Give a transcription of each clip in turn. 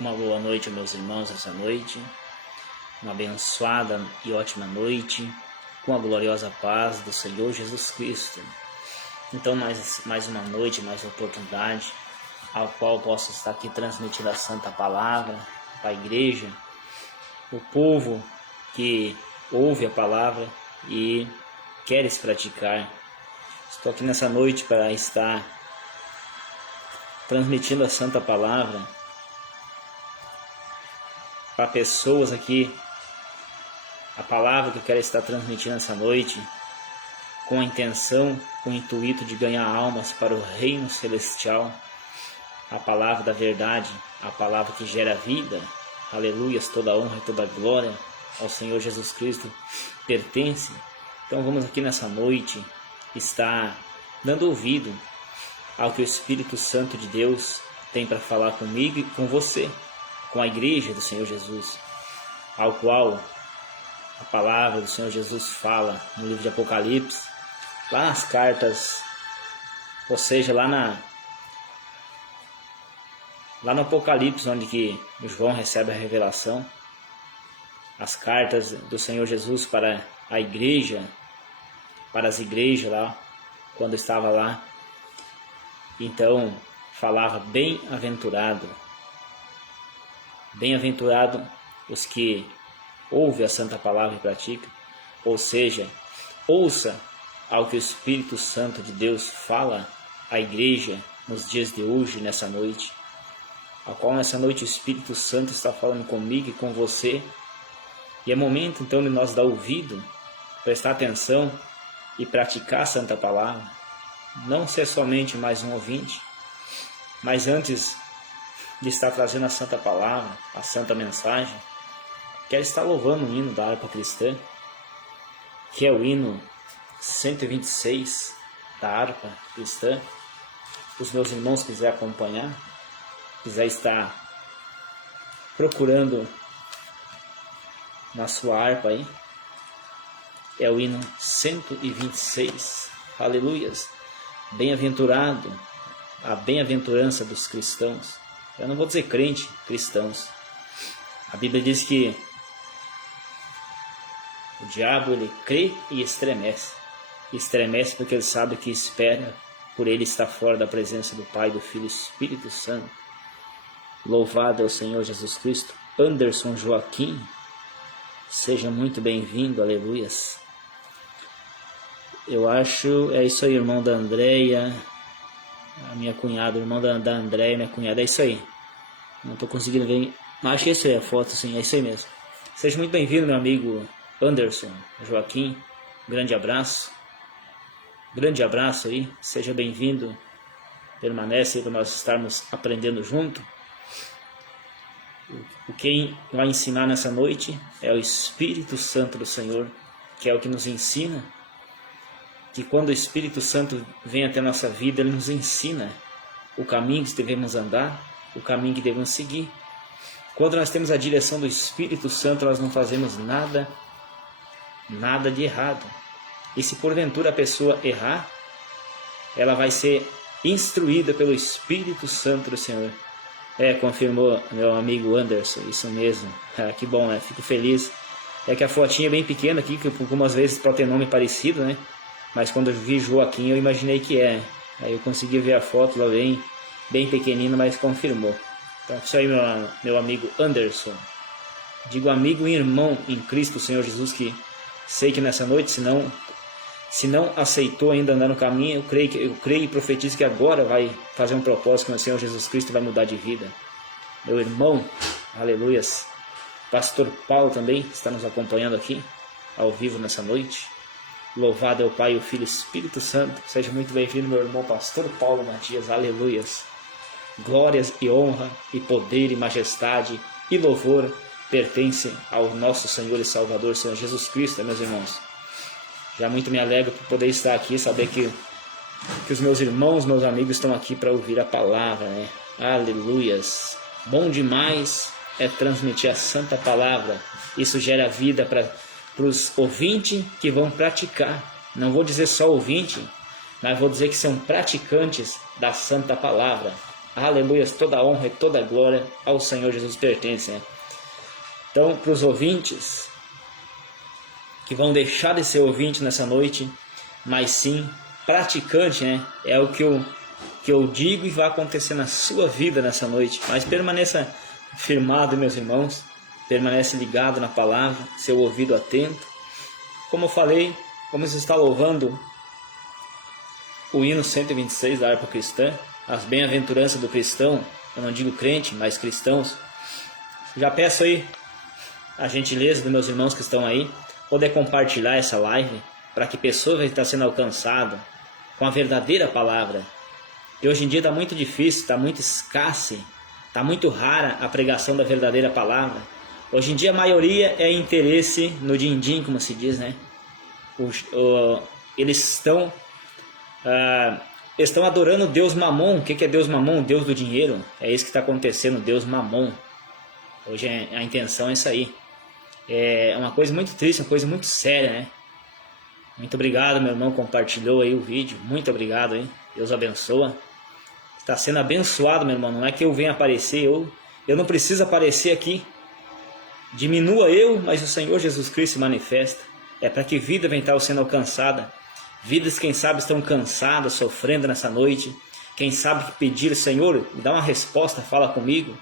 Uma boa noite, meus irmãos, essa noite. Uma abençoada e ótima noite, com a gloriosa paz do Senhor Jesus Cristo. Então, mais uma noite, mais uma oportunidade, ao qual posso estar aqui transmitindo a Santa Palavra para a igreja, o povo que ouve a palavra e quer se praticar. Estou aqui nessa noite para estar transmitindo a Santa Palavra para pessoas aqui, a palavra que eu quero estar transmitindo essa noite, com a intenção, com o intuito de ganhar almas para o reino celestial, a palavra da verdade, a palavra que gera vida. Aleluias, toda honra e toda glória ao Senhor Jesus Cristo pertence. Então vamos aqui nessa noite estar dando ouvido ao que o Espírito Santo de Deus tem para falar comigo e com você, com a igreja do Senhor Jesus, ao qual a palavra do Senhor Jesus fala no livro de Apocalipse, lá nas cartas, ou seja, lá no Apocalipse, onde que João recebe a revelação, as cartas do Senhor Jesus para a igreja, para as igrejas lá, quando estava lá. Então falava: bem-aventurado os que ouvem a Santa Palavra e praticam, ou seja, ouça ao que o Espírito Santo de Deus fala à igreja nos dias de hoje, nessa noite, a qual nessa noite o Espírito Santo está falando comigo e com você, e é momento então de nós dar ouvido, prestar atenção e praticar a Santa Palavra, não ser somente mais um ouvinte, mas antes de estar trazendo a Santa Palavra, a Santa Mensagem, quero estar louvando o hino da harpa cristã, que é o hino 126 da harpa cristã. Os meus irmãos quiserem acompanhar, quiser estar procurando na sua harpa aí, é o hino 126. Aleluias. Bem-aventurado, a bem-aventurança dos cristãos. Eu não vou dizer crente, cristãos. A Bíblia diz que o diabo, ele crê e estremece. Estremece porque ele sabe que espera por ele estar fora da presença do Pai, do Filho e do Espírito Santo. Louvado é o Senhor Jesus Cristo. Anderson Joaquim, seja muito bem-vindo, aleluias. Eu acho, é isso aí, irmão da Andréia, a minha cunhada, irmão da Andréia, minha cunhada, é isso aí. Não estou conseguindo ver, mas acho que é isso aí a foto, sim, é isso aí mesmo. Seja muito bem-vindo, meu amigo Anderson Joaquim, grande abraço aí, seja bem-vindo, permanece aí para nós estarmos aprendendo junto. O que vai ensinar nessa noite é o Espírito Santo do Senhor, que é o que nos ensina, que quando o Espírito Santo vem até a nossa vida, ele nos ensina o caminho que devemos andar, o caminho que devemos seguir. Quando nós temos a direção do Espírito Santo, nós não fazemos nada de errado. E se porventura a pessoa errar, ela vai ser instruída pelo Espírito Santo do Senhor. Confirmou meu amigo Anderson, isso mesmo. Que bom, né? Fico feliz. É que a fotinha é bem pequena aqui, que algumas vezes pode ter nome parecido, né? Mas quando eu vi Joaquim, eu imaginei que é. Aí eu consegui ver a foto lá bem pequenina, mas confirmou. Então, isso aí, meu amigo Anderson. Digo amigo e irmão em Cristo, Senhor Jesus, que sei que nessa noite, se não aceitou ainda andar no caminho, eu creio e profetizo que agora vai fazer um propósito com o Senhor Jesus Cristo e vai mudar de vida. Meu irmão, aleluias. Pastor Paulo também está nos acompanhando aqui, ao vivo nessa noite. Louvado é o Pai, o Filho e o Espírito Santo. Seja muito bem-vindo, meu irmão Pastor Paulo Matias, aleluias. Glórias e honra e poder e majestade e louvor pertencem ao nosso Senhor e Salvador, Senhor Jesus Cristo, meus irmãos. Já muito me alegro por poder estar aqui, saber que os meus irmãos, meus amigos estão aqui para ouvir a palavra, né? Aleluias. Bom demais é transmitir a Santa Palavra. Isso gera vida para os ouvintes que vão praticar. Não vou dizer só ouvinte, mas vou dizer que são praticantes da Santa Palavra. Aleluia, toda a honra e toda a glória ao Senhor Jesus pertence, né? Então, para os ouvintes que vão deixar de ser ouvinte nessa noite, mas sim praticante, né? É o que eu digo e vai acontecer na sua vida nessa noite. Mas permaneça firmado, meus irmãos, permanece ligado na palavra, seu ouvido atento. Como eu falei, vamos estar louvando o hino 126 da harpa cristã, as bem-aventuranças do cristão. Eu não digo crente, mas cristãos. Já peço aí a gentileza dos meus irmãos que estão aí, poder compartilhar essa live, para que pessoas estejam sendo alcançadas com a verdadeira palavra. E hoje em dia está muito difícil, está muito escasso, está muito rara a pregação da verdadeira palavra. Hoje em dia a maioria é interesse no din-din, como se diz, né? Eles estão adorando Deus Mamon. O que é Deus Mamon? Deus do dinheiro. É isso que está acontecendo, Deus Mamon. Hoje a intenção é isso aí. É uma coisa muito triste, uma coisa muito séria, né? Muito obrigado, meu irmão, compartilhou aí o vídeo. Muito obrigado aí. Deus abençoa. Está sendo abençoado, meu irmão. Não é que eu venha aparecer, eu não preciso aparecer aqui. Diminua eu, mas o Senhor Jesus Cristo se manifesta. É para que vida venha estar sendo alcançada. Vidas, quem sabe, estão cansadas, sofrendo nessa noite. Quem sabe que pedir, Senhor, me dá uma resposta, fala comigo.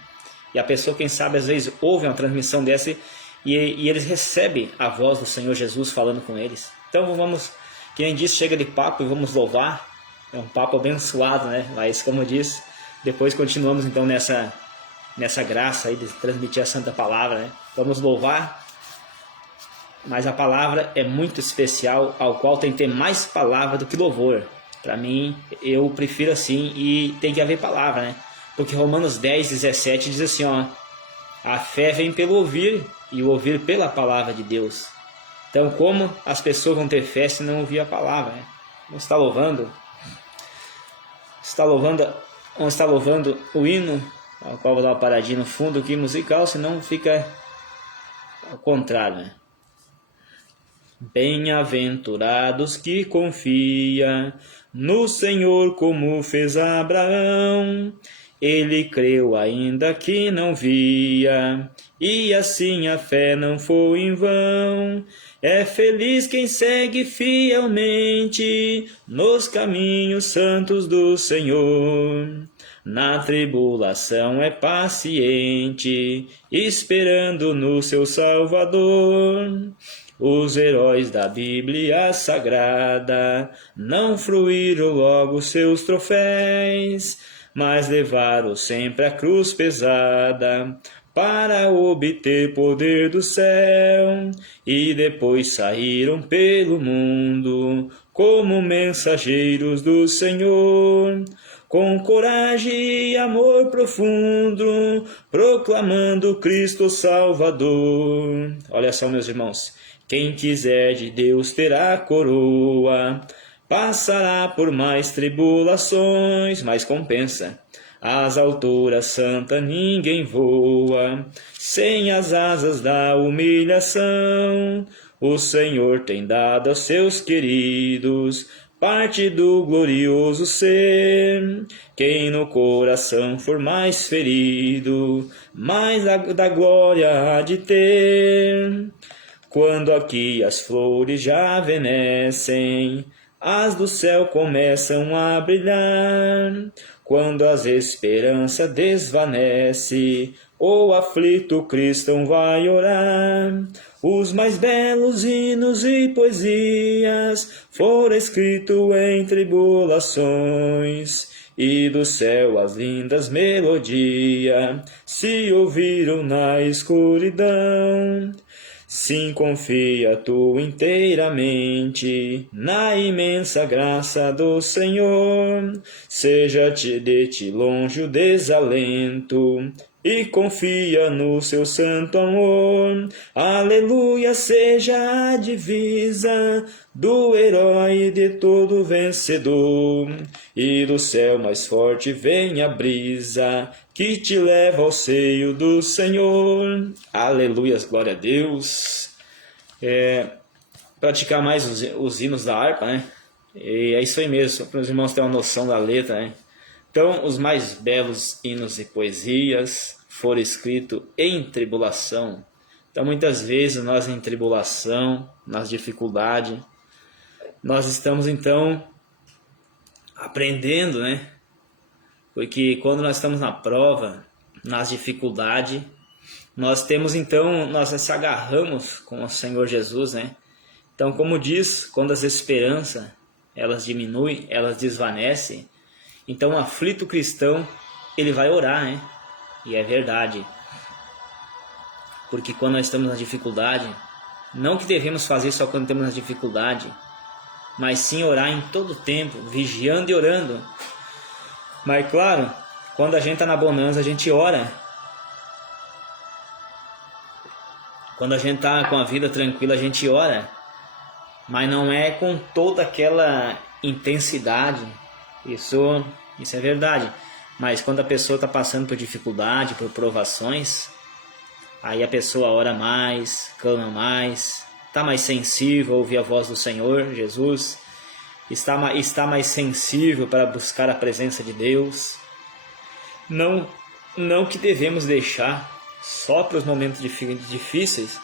E a pessoa, quem sabe, às vezes ouve uma transmissão dessa e eles recebem a voz do Senhor Jesus falando com eles. Então vamos, que nem disse, chega de papo e vamos louvar. É um papo abençoado, né? Mas como eu disse, depois continuamos então nessa graça aí de transmitir a Santa Palavra, né? Vamos louvar, mas a palavra é muito especial, ao qual tem que ter mais palavra do que louvor. Para mim, eu prefiro assim, e tem que haver palavra, né? Porque Romanos 10, 17 diz assim, ó: a fé vem pelo ouvir, e o ouvir pela palavra de Deus. Então, como as pessoas vão ter fé se não ouvir a palavra, né? Vamos estar louvando. Vamos estar louvando o hino, ao qual vou dar uma paradinha no fundo aqui musical, senão fica ao contrário, né? Bem-aventurados que confia no Senhor, como fez Abraão. Ele creu ainda que não via, e assim a fé não foi em vão. É feliz quem segue fielmente nos caminhos santos do Senhor. Na tribulação é paciente, esperando no seu Salvador. Os heróis da Bíblia Sagrada não fruíram logo seus troféus, mas levaram sempre a cruz pesada para obter poder do céu, e depois saíram pelo mundo como mensageiros do Senhor, com coragem e amor profundo, proclamando Cristo Salvador. Olha só, meus irmãos, quem quiser de Deus terá coroa, passará por mais tribulações, mas compensa. Às alturas santa ninguém voa, sem as asas da humilhação. O Senhor tem dado aos seus queridos parte do glorioso ser. Quem no coração for mais ferido, mais da glória há de ter. Quando aqui as flores já venescem, as do céu começam a brilhar. Quando as esperanças desvanece, o aflito cristão vai orar. Os mais belos hinos e poesias foram escritos em tribulações, e do céu as lindas melodias se ouviram na escuridão. Sim, confia tu inteiramente na imensa graça do Senhor. Seja-te de ti longe o desalento, e confia no seu santo amor. Aleluia, seja a divisa do herói de todo vencedor, e do céu mais forte vem a brisa que te leva ao seio do Senhor. Aleluia, glória a Deus. Praticar mais os hinos da harpa, né? E é isso aí mesmo, só para os irmãos terem uma noção da letra, né? Então, os mais belos hinos e poesias foram escritos em tribulação. Então, muitas vezes, nós em tribulação, nas dificuldades, nós estamos, então, aprendendo, né? Porque quando nós estamos na prova, nas dificuldades, nós temos, então, nós se agarramos com o Senhor Jesus, né? Então, como diz, quando as esperanças, elas diminuem, elas desvanecem, então o aflito cristão, ele vai orar, né? E é verdade. Porque quando nós estamos na dificuldade, não que devemos fazer só quando temos na dificuldade, mas sim orar em todo o tempo, vigiando e orando. Mas claro, quando a gente está na bonança, a gente ora. Quando a gente está com a vida tranquila, a gente ora. Mas não é com toda aquela intensidade. Isso é verdade. Mas quando a pessoa está passando por dificuldade, por provações, aí a pessoa ora mais, clama mais, está mais sensível a ouvir a voz do Senhor Jesus, está mais sensível para buscar a presença de Deus. Não que devemos deixar só para os momentos difíceis.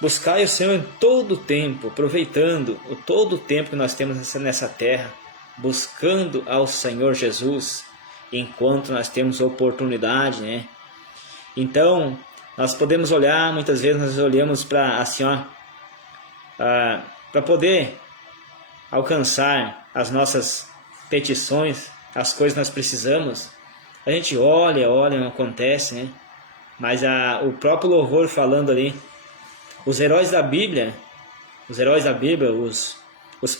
Buscar o Senhor em todo o tempo, aproveitando todo o tempo que nós temos nessa terra, buscando ao Senhor Jesus, enquanto nós temos oportunidade, né? Então, nós podemos olhar, muitas vezes nós olhamos para assim, para poder alcançar as nossas petições, as coisas que nós precisamos. A gente olha, não acontece, né? Mas o próprio louvor falando ali, os heróis da Bíblia, os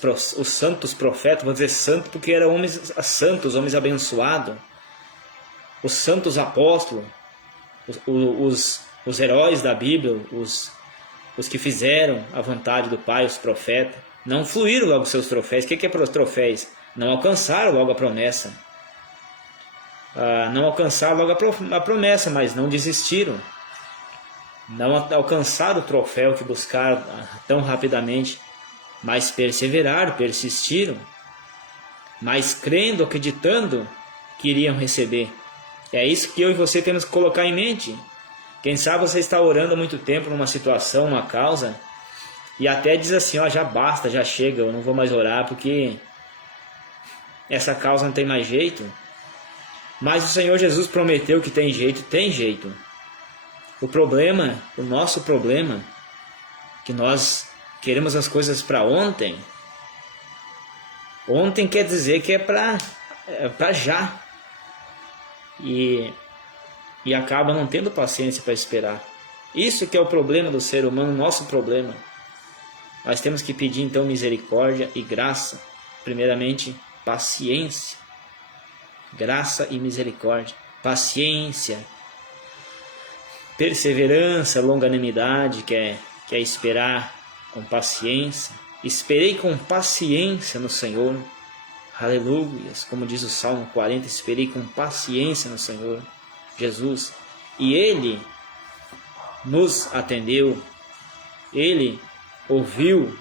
santos profetas, vou dizer santo porque eram homens santos, homens abençoados, os santos apóstolos, os heróis da Bíblia, os que fizeram a vontade do Pai, os profetas, não fluíram logo seus troféus. O que é para os troféus? Não alcançaram logo a promessa. Não alcançaram logo a promessa, mas não desistiram. Não alcançaram o troféu que buscaram tão rapidamente, mas perseveraram, persistiram, mas crendo, acreditando que iriam receber. É isso que eu e você temos que colocar em mente. Quem sabe você está orando há muito tempo numa situação, uma causa, e até diz assim, já basta, já chega, eu não vou mais orar porque essa causa não tem mais jeito. Mas o Senhor Jesus prometeu que tem jeito, tem jeito. O nosso problema, que nós queremos as coisas para ontem. Ontem quer dizer que é para já. E acaba não tendo paciência para esperar. Isso que é o problema do ser humano, nosso problema. Nós temos que pedir então misericórdia e graça. Primeiramente, paciência. Graça e misericórdia. Paciência. Perseverança, longanimidade, que é esperar com paciência. Esperei com paciência no Senhor. Aleluia. Como diz o Salmo 40, esperei com paciência no Senhor Jesus. E Ele nos atendeu. Ele ouviu,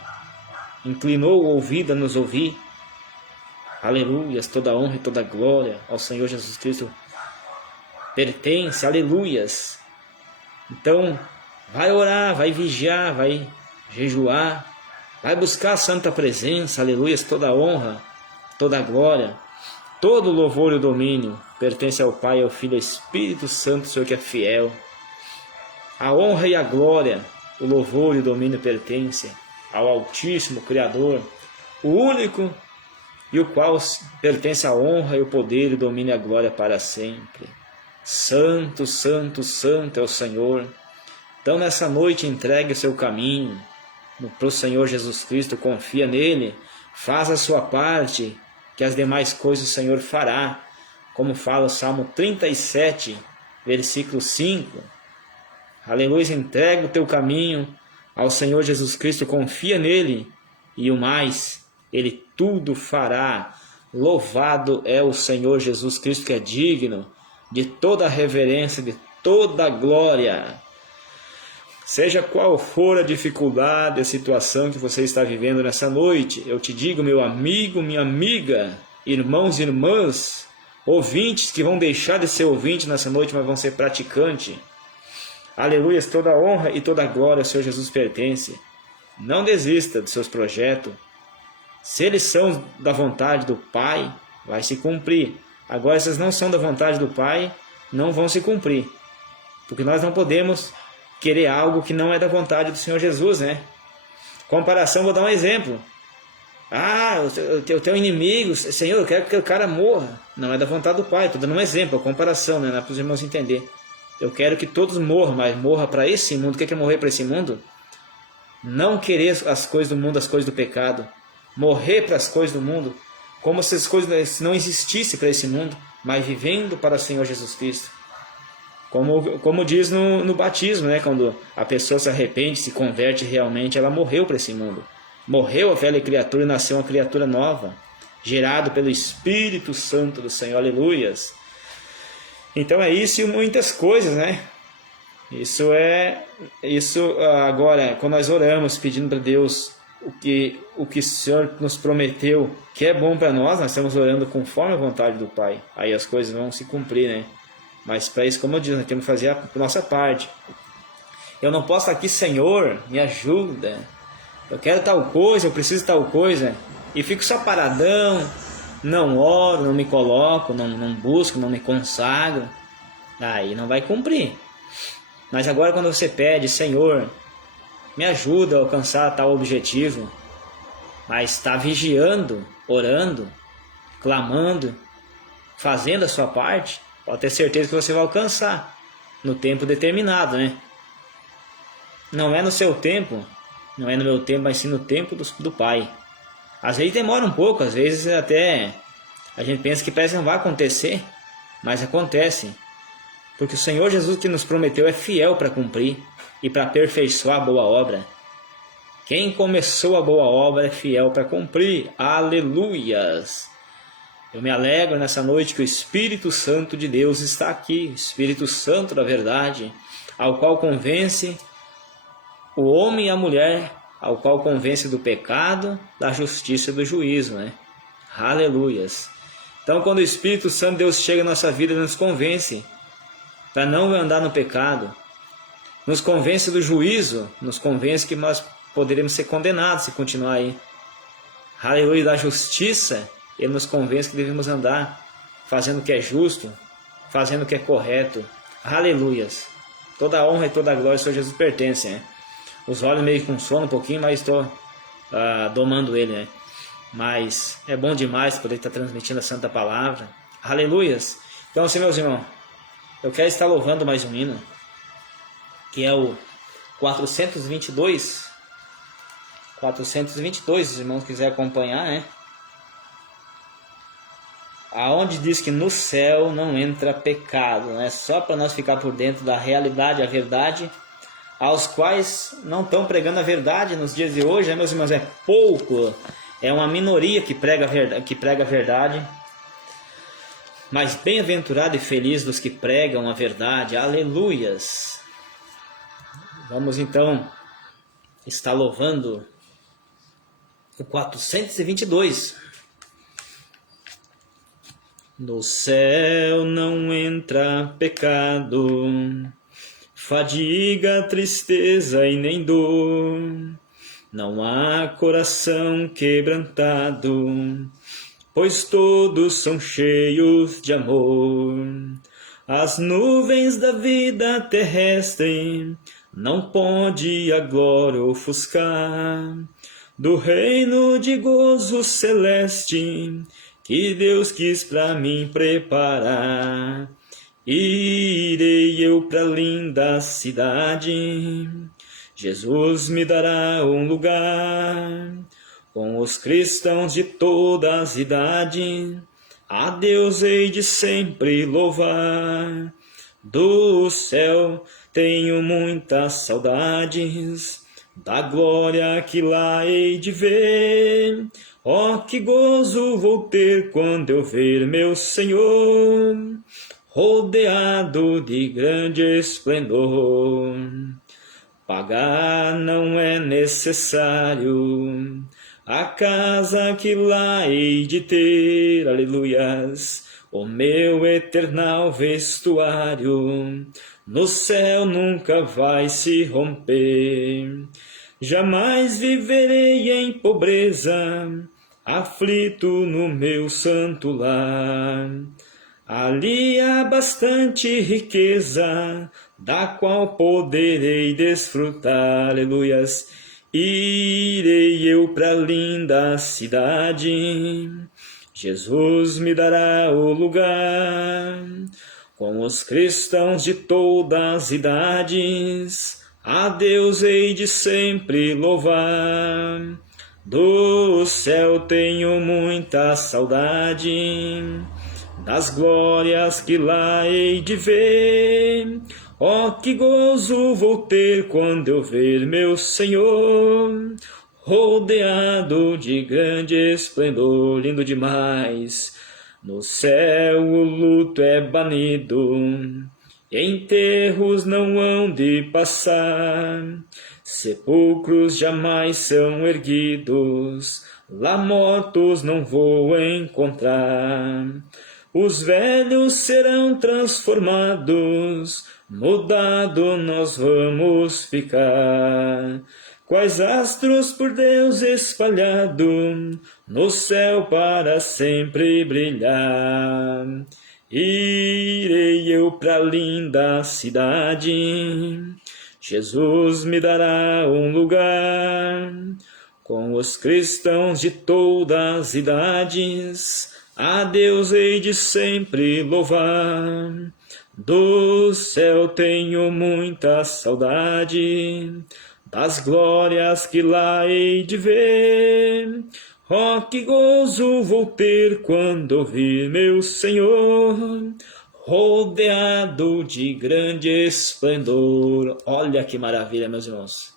inclinou o ouvido a nos ouvir. Aleluias, toda honra e toda glória ao Senhor Jesus Cristo pertence, aleluias. Então, vai orar, vai vigiar, vai jejuar, vai buscar a santa presença, aleluias, toda honra, toda glória, todo louvor e o domínio pertence ao Pai, ao Filho e ao Espírito Santo, Senhor que é fiel. A honra e a glória, o louvor e o domínio pertence ao Altíssimo Criador, o único e o qual pertence a honra e o poder e o domínio e a glória para sempre. Santo, santo, santo é o Senhor. Então nessa noite entregue o seu caminho para o Senhor Jesus Cristo, confia nele, faz a sua parte, que as demais coisas o Senhor fará, como fala o Salmo 37, versículo 5. Aleluia, entrega o teu caminho ao Senhor Jesus Cristo, confia nele, e o mais, ele tudo fará. Louvado é o Senhor Jesus Cristo, que é digno de toda a reverência, de toda a glória. Seja qual for a dificuldade, a situação que você está vivendo nessa noite, eu te digo, meu amigo, minha amiga, irmãos e irmãs, ouvintes que vão deixar de ser ouvinte nessa noite, mas vão ser praticante. Aleluia, toda honra e toda glória ao Senhor Jesus pertence. Não desista dos seus projetos. Se eles são da vontade do Pai, vai se cumprir. Agora, se eles não são da vontade do Pai, não vão se cumprir. Porque nós não podemos querer algo que não é da vontade do Senhor Jesus, né? Comparação, vou dar um exemplo. O teu inimigo, Senhor, eu quero que o cara morra. Não é da vontade do Pai, estou dando um exemplo, a comparação, né? Não é para os irmãos entenderem. Eu quero que todos morram, mas morra para esse mundo. O que é morrer para esse mundo? Não querer as coisas do mundo, as coisas do pecado. Morrer para as coisas do mundo, como se as coisas não existissem para esse mundo, mas vivendo para o Senhor Jesus Cristo. Como diz no batismo, né? Quando a pessoa se arrepende, se converte realmente, ela morreu para esse mundo. Morreu a velha criatura e nasceu uma criatura nova, gerado pelo Espírito Santo do Senhor. Aleluias! Então é isso e muitas coisas, né? Isso agora, quando nós oramos pedindo para Deus o que o Senhor nos prometeu, que é bom para nós estamos orando conforme a vontade do Pai. Aí as coisas vão se cumprir, né? Mas para isso, como eu disse, nós temos que fazer a nossa parte. Eu não posso estar aqui, Senhor, me ajuda. Eu quero tal coisa, eu preciso de tal coisa. E fico só paradão, não oro, não me coloco, não busco, não me consagro. Aí não vai cumprir. Mas agora quando você pede, Senhor, me ajuda a alcançar tal objetivo, mas está vigiando, orando, clamando, fazendo a sua parte, pode ter certeza que você vai alcançar no tempo determinado, né? Não é no seu tempo, não é no meu tempo, mas sim no tempo do Pai. Às vezes demora um pouco, às vezes até a gente pensa que parece que não vai acontecer, mas acontece. Porque o Senhor Jesus que nos prometeu é fiel para cumprir e para aperfeiçoar a boa obra. Quem começou a boa obra é fiel para cumprir. Aleluias! Eu me alegro nessa noite que o Espírito Santo de Deus está aqui, o Espírito Santo da verdade, ao qual convence o homem e a mulher, ao qual convence do pecado, da justiça e do juízo, né? Aleluias! Então, quando o Espírito Santo de Deus chega na nossa vida, ele nos convence para não andar no pecado, nos convence do juízo, nos convence que nós poderemos ser condenados se continuar aí. Aleluia, da justiça, ele nos convence que devemos andar fazendo o que é justo, fazendo o que é correto. Aleluias! Toda a honra e toda a glória ao Senhor Jesus pertence, né? Os olhos meio com sono um pouquinho, mas estou domando ele, né? Mas é bom demais poder estar transmitindo a Santa Palavra. Aleluias! Então, assim, meus irmãos, eu quero estar louvando mais um hino, que é o 422. 422, se os irmãos quiserem acompanhar, né? Aonde diz que no céu não entra pecado, né? Só para nós ficar por dentro da realidade, a verdade, aos quais não estão pregando a verdade nos dias de hoje, né, meus irmãos? É pouco, é uma minoria que prega a verdade. Mas bem-aventurado e feliz dos que pregam a verdade. Aleluias! Vamos então estar louvando o 422. No céu não entra pecado, fadiga, tristeza e nem dor. Não há coração quebrantado, pois todos são cheios de amor. As nuvens da vida terrestre não pode a glória ofuscar do reino de gozo celeste que Deus quis para mim preparar. Irei eu para linda cidade, Jesus me dará um lugar com os cristãos de todas as idades. A Deus hei de sempre louvar. Do céu tenho muitas saudades, da glória que lá hei de ver. Oh, que gozo vou ter quando eu ver meu Senhor, rodeado de grande esplendor. Pagar não é necessário a casa que lá hei de ter, aleluias. o meu eternal vestuário, no céu nunca vai se romper. Jamais viverei em pobreza, aflito no meu santo lar. Ali há bastante riqueza, da qual poderei desfrutar, aleluias. Irei eu para a linda cidade, Jesus me dará o lugar, com os cristãos de todas as idades, a Deus hei de sempre louvar. Do céu tenho muita saudade, das glórias que lá hei de ver. Oh, que gozo vou ter quando eu ver meu Senhor, rodeado de grande esplendor. Lindo demais. No céu o luto é banido, enterros não hão de passar, sepulcros jamais são erguidos, lá mortos não vou encontrar. Os velhos serão transformados, mudado nós vamos ficar. Quais astros por Deus espalhado, no céu para sempre brilhar. Irei eu para a linda cidade, Jesus me dará um lugar, com os cristãos de todas as idades, a Deus hei de sempre louvar. Do céu tenho muita saudade, das glórias que lá hei de ver. Oh, que gozo vou ter quando ouvir meu Senhor, rodeado de grande esplendor. Olha que maravilha, meus irmãos.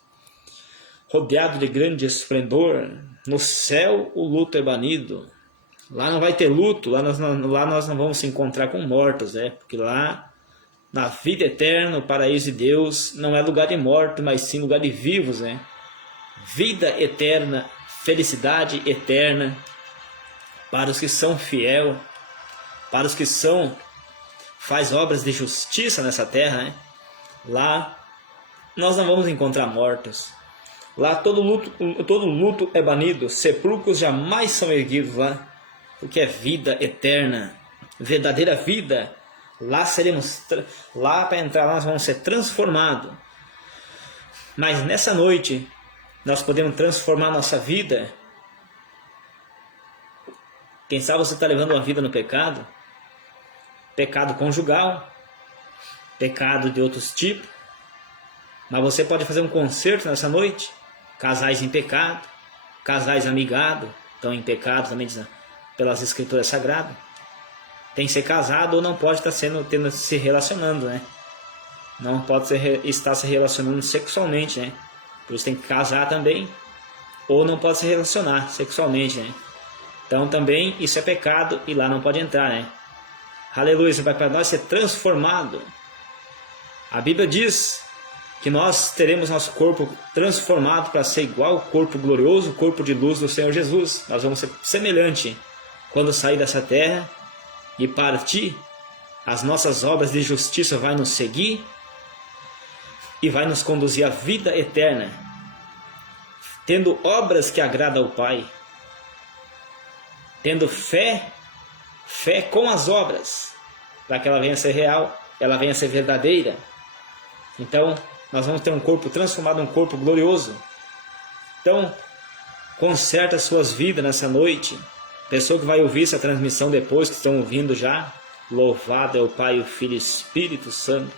Rodeado de grande esplendor, no céu o luto é banido. Lá não vai ter luto, lá nós não vamos se encontrar com mortos, né? Porque lá, na vida eterna, o paraíso de Deus, não é lugar de mortos, mas sim lugar de vivos, né? Vida eterna, felicidade eterna, para os que são fiel, para os que faz obras de justiça nessa terra, né? Lá nós não vamos encontrar mortos. Lá todo luto é banido, sepulcros jamais são erguidos lá, porque é vida eterna, verdadeira vida. Lá para entrar lá nós vamos ser transformados. Mas nessa noite nós podemos transformar nossa vida. Quem sabe você está levando uma vida no pecado, pecado conjugal, pecado de outros tipos, mas você pode fazer um concerto nessa noite. Casais em pecado, casais amigados, estão em pecado também pelas escrituras sagradas. Tem que ser casado ou não pode estar se relacionando, né? Não pode estar se relacionando sexualmente, né? Por isso tem que casar também, ou não pode se relacionar sexualmente, né? Então também isso é pecado e lá não pode entrar, né? Aleluia, isso vai para nós ser transformado. A Bíblia diz que nós teremos nosso corpo transformado para ser igual ao corpo glorioso, o corpo de luz do Senhor Jesus. Nós vamos ser semelhante quando sair dessa terra e partir. As nossas obras de justiça vai nos seguir e vai nos conduzir à vida eterna, tendo obras que agradam ao Pai, tendo fé com as obras, para que ela venha a ser real, ela venha a ser verdadeira. Então nós vamos ter um corpo transformado, um corpo glorioso. Então conserta as suas vidas nessa noite. Pessoa que vai ouvir essa transmissão depois, que estão ouvindo já, louvado é o Pai, o Filho e o Espírito Santo.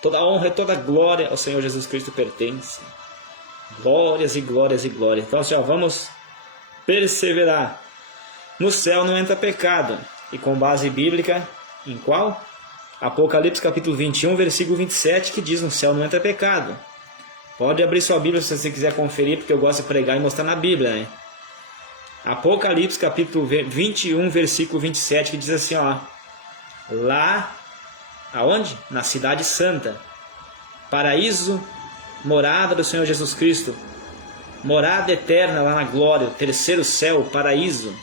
Toda honra e toda glória ao Senhor Jesus Cristo pertence. Glórias e glórias e glórias. Então já vamos perseverar. No céu não entra pecado. E com base bíblica, em qual? Apocalipse capítulo 21, versículo 27, que diz: no céu não entra pecado. Pode abrir sua Bíblia se você quiser conferir, porque eu gosto de pregar e mostrar na Bíblia, né? Apocalipse capítulo 21, versículo 27, que diz assim, ó: lá, aonde? Na cidade santa, paraíso, morada do Senhor Jesus Cristo, morada eterna lá na glória, o terceiro céu, paraíso.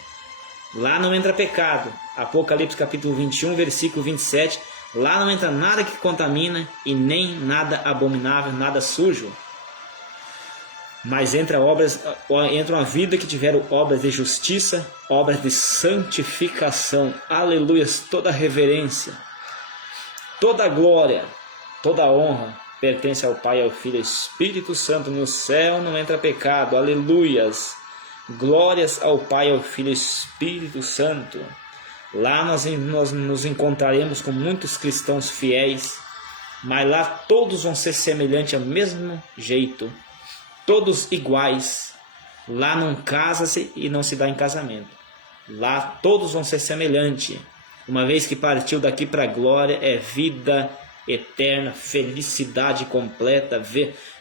Lá não entra pecado. Apocalipse capítulo 21, versículo 27. Lá não entra nada que contamina e nem nada abominável, nada sujo. Mas entra uma vida que tiveram obras de justiça, obras de santificação. Aleluia, toda reverência, toda glória, toda honra pertence ao Pai, ao Filho e ao Espírito Santo. No céu não entra pecado. Aleluias. Glórias ao Pai, ao Filho e ao Espírito Santo. Lá nós nos encontraremos com muitos cristãos fiéis, mas lá todos vão ser semelhantes ao mesmo jeito. Todos iguais. Lá não casa-se e não se dá em casamento. Lá todos vão ser semelhantes. Uma vez que partiu daqui para a glória, é vida eterna, felicidade completa,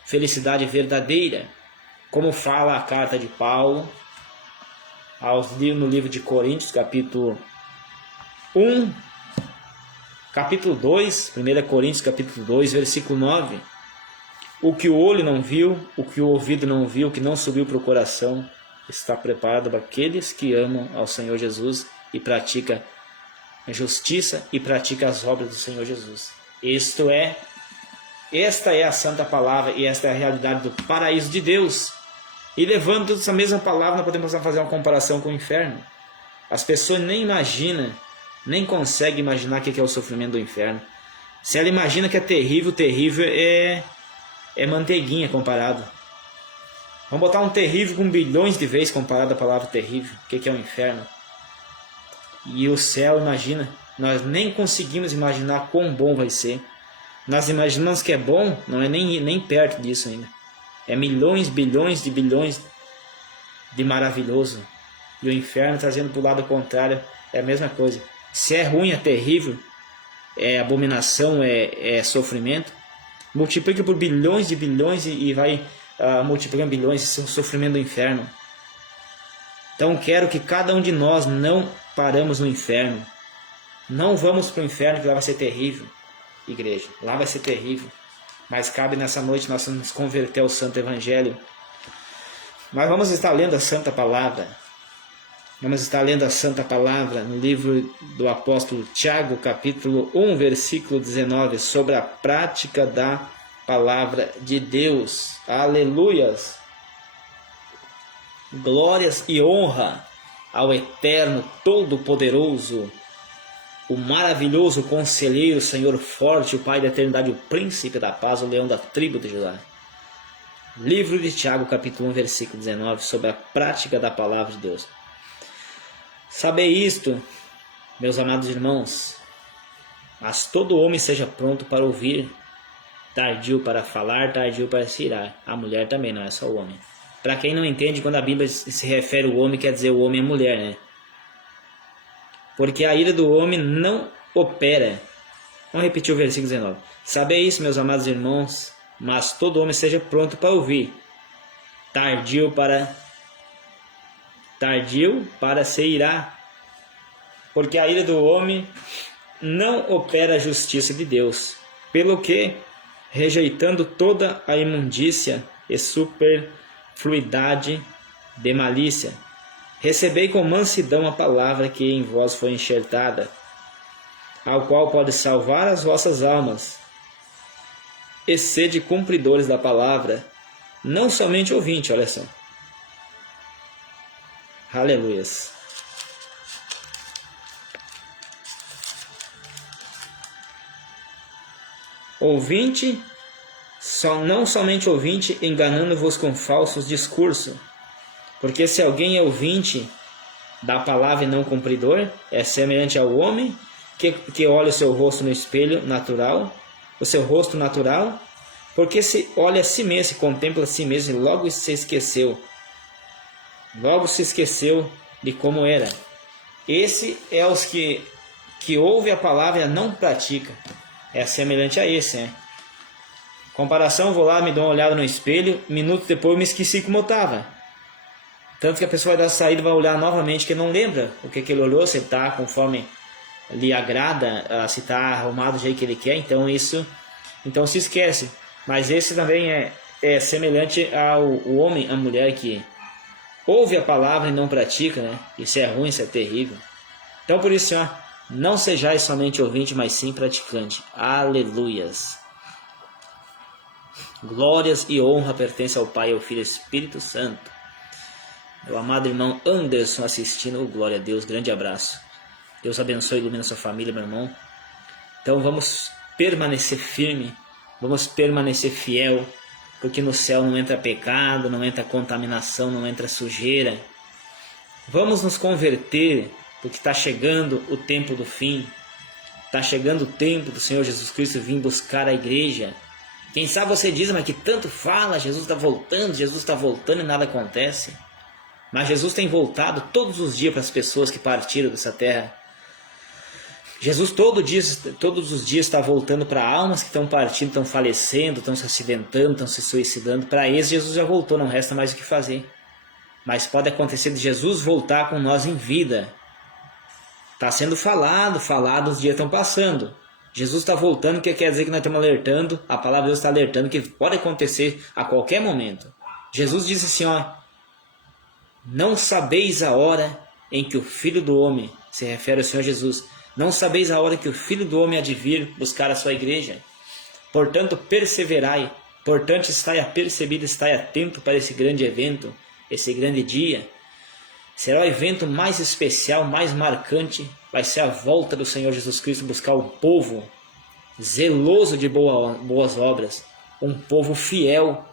felicidade verdadeira. Como fala a carta de Paulo no livro de Coríntios, capítulo 1, capítulo 2, 1 Coríntios, capítulo 2, versículo 9. O que o olho não viu, o que o ouvido não viu, o que não subiu para o coração, está preparado para aqueles que amam ao Senhor Jesus e praticam a justiça e praticam as obras do Senhor Jesus. Esta é a santa palavra e esta é a realidade do paraíso de Deus. E levando essa mesma palavra, nós podemos fazer uma comparação com o inferno. As pessoas nem imaginam, nem conseguem imaginar o que é o sofrimento do inferno. Se ela imagina que é terrível, terrível é manteiguinha comparado. Vamos botar um terrível com bilhões de vezes comparado à palavra terrível. O que é o inferno? E o céu, imagina. Nós nem conseguimos imaginar quão bom vai ser. Nós imaginamos que é bom, não é nem perto disso ainda. É milhões, bilhões de maravilhoso. E o inferno, trazendo para o lado contrário, é a mesma coisa. Se é ruim, é terrível, é abominação, é sofrimento, multiplica por bilhões de bilhões e vai multiplicando bilhões, esse é o sofrimento do inferno. Então quero que cada um de nós não paramos no inferno. Não vamos para o inferno, que lá vai ser terrível, igreja. Lá vai ser terrível. Mas cabe nessa noite nós nos converter ao Santo Evangelho. Mas vamos estar lendo a Santa Palavra. Vamos estar lendo a Santa Palavra no livro do apóstolo Tiago, capítulo 1, versículo 19, sobre a prática da Palavra de Deus. Aleluias! Glórias e honra ao Eterno, Todo-Poderoso, o maravilhoso Conselheiro, Senhor forte, o Pai da eternidade, o Príncipe da paz, o Leão da tribo de Judá. Livro de Tiago, capítulo 1, versículo 19, sobre a prática da Palavra de Deus. Sabei isto, meus amados irmãos, mas todo homem seja pronto para ouvir, tardio para falar, tardio para se irar. A mulher também, não é só o homem. Para quem não entende, quando a Bíblia se refere ao homem, quer dizer o homem e a mulher, né? Porque a ira do homem não opera. Vamos repetir o versículo 19. Sabei isso, meus amados irmãos, mas todo homem seja pronto para ouvir, tardio para se irar. Porque a ira do homem não opera a justiça de Deus. Pelo que, rejeitando toda a imundícia e superfluidade de malícia, recebei com mansidão a palavra que em vós foi enxertada, ao qual pode salvar as vossas almas. E sede cumpridores da palavra, não somente ouvinte, olha só. Aleluias. Ouvinte, não somente ouvinte, enganando-vos com falsos discursos. Porque se alguém é ouvinte da palavra e não cumpridor, é semelhante ao homem que olha o seu rosto no espelho natural, o seu rosto natural, porque se olha a si mesmo, se contempla a si mesmo e logo se esqueceu de como era. Esse é os que ouve a palavra e não pratica. É semelhante a esse, né? Comparação, vou lá, me dou uma olhada no espelho, minutos depois eu me esqueci como eu estava. Tanto que a pessoa vai dar saída e vai olhar novamente, que não lembra o que ele olhou, se está conforme lhe agrada, se está arrumado do jeito que ele quer, então se esquece. Mas esse também é semelhante ao homem, a mulher que ouve a palavra e não pratica, né? Isso é ruim, isso é terrível. Então por isso, Senhor, não sejais somente ouvinte, mas sim praticante. Aleluias. Glórias e honra pertencem ao Pai, ao Filho e ao Espírito Santo. Meu amado irmão Anderson assistindo, glória a Deus, grande abraço. Deus abençoe e ilumine a sua família, meu irmão. Então vamos permanecer firme, vamos permanecer fiel, porque no céu não entra pecado, não entra contaminação, não entra sujeira. Vamos nos converter, porque está chegando o tempo do fim. Está chegando o tempo do Senhor Jesus Cristo vir buscar a igreja. Quem sabe você diz, mas que tanto fala, Jesus está voltando e nada acontece. Mas Jesus tem voltado todos os dias para as pessoas que partiram dessa terra. Jesus todos os dias está voltando para almas que estão partindo, estão falecendo, estão se acidentando, estão se suicidando. Para eles Jesus já voltou, não resta mais o que fazer. Mas pode acontecer de Jesus voltar com nós em vida. Está sendo falado, os dias estão passando. Jesus está voltando, que quer dizer que nós estamos alertando, a palavra de Deus está alertando que pode acontecer a qualquer momento. Jesus disse assim, ó, não sabeis a hora em que o Filho do Homem, se refere ao Senhor Jesus, não sabeis a hora que o Filho do Homem há de vir buscar a sua igreja. Portanto, perseverai, portanto, estai apercebido, estai atento para esse grande evento, esse grande dia. Será o evento mais especial, mais marcante, vai ser a volta do Senhor Jesus Cristo buscar um povo zeloso de boas obras, um povo fiel